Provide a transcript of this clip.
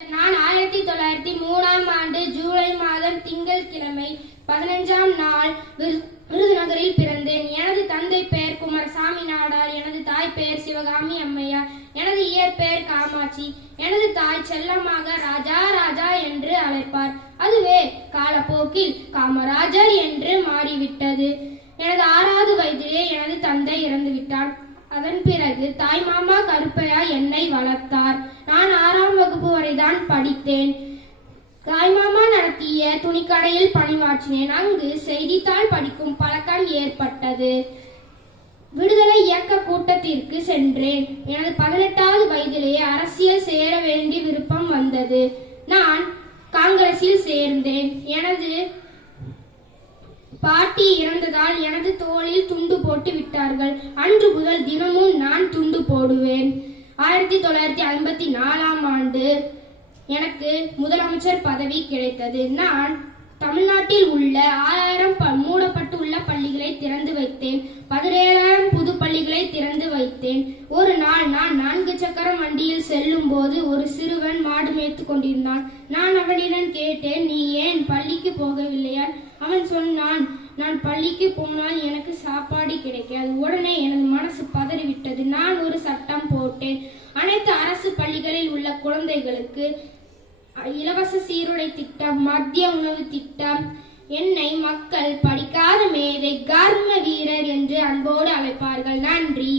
நான் 1903ஆம் ஆண்டு ஜூலை மாதம் திங்கட்கிழமை 15ஆம் நாள் விருதுநகரில் பிறந்தேன். எனது தந்தை பெயர் குமாரசாமி நாடார். எனது தாய் பெயர் சிவகாமி அம்மையார். எனது இயற்பெயர் காமாட்சி. எனது தாய் செல்லமாக ராஜா ராஜா என்று அழைப்பார். அதுவே காலப்போக்கில் காமராஜர் என்று மாறிவிட்டது. எனது 6வது வயதிலே எனது தந்தை இறந்துவிட்டார். அதன் பிறகு தாய் மாமா கருப்பையா என்னை வளர்த்தார். நான் 6ஆம் வகுப்பு வரைதான் படித்தேன். தாய்மாமா நடத்திய துணிக்கடையில் பணியாற்றினேன். அங்கு செய்தித்தாள் படிக்கும் பழக்கம் ஏற்பட்டது. விடுதலை இயக்க கூட்டத்திற்கு சென்றேன். எனது 18வது வயதிலேயே அரசியல் சேர வேண்டிய விருப்பம் வந்தது. நான் காங்கிரஸில் சேர்ந்தேன். எனது பாட்டி இறந்ததால் எனது தோளில் துண்டு போட்டு விட்டார்கள். அன்று முதல் தினமும் நான் துண்டு போடுவேன். 1954ஆம் ஆண்டு எனக்கு முதலமைச்சர் பதவி கிடைத்தது. நான் தமிழ்நாட்டில் உள்ள 6000 மூடப்பட்டுள்ள பள்ளிகளை திறந்து வைத்தேன். 17,000 புது பள்ளிகளை திறந்து வைத்தேன். ஒரு நாள் நான் 4 சக்கர வண்டியில் செல்லும் போது ஒரு சிறுவன் மாடு மேய்த்து கொண்டிருந்தான். நான் அவனிடம் கேட்டேன், நீ ஏன் பள்ளிக்கு போகவில்லையா? அவன் சொன்னான், நான் பள்ளிக்கு போனால் எனக்கு சாப்பாடு கிடைக்காது. உடனே எனது மனசு பதறிவிட்டது. நான் ஒரு சட்டம் போட்டேன். அனைத்து அரசு பள்ளிகளில் உள்ள குழந்தைகளுக்கு இலவச சீருடை திட்டம், மத்திய உணவு திட்டம். என்னை மக்கள் படிக்காத மேதை, கர்ம வீரர் என்று அன்போடு அழைப்பார்கள். நன்றி.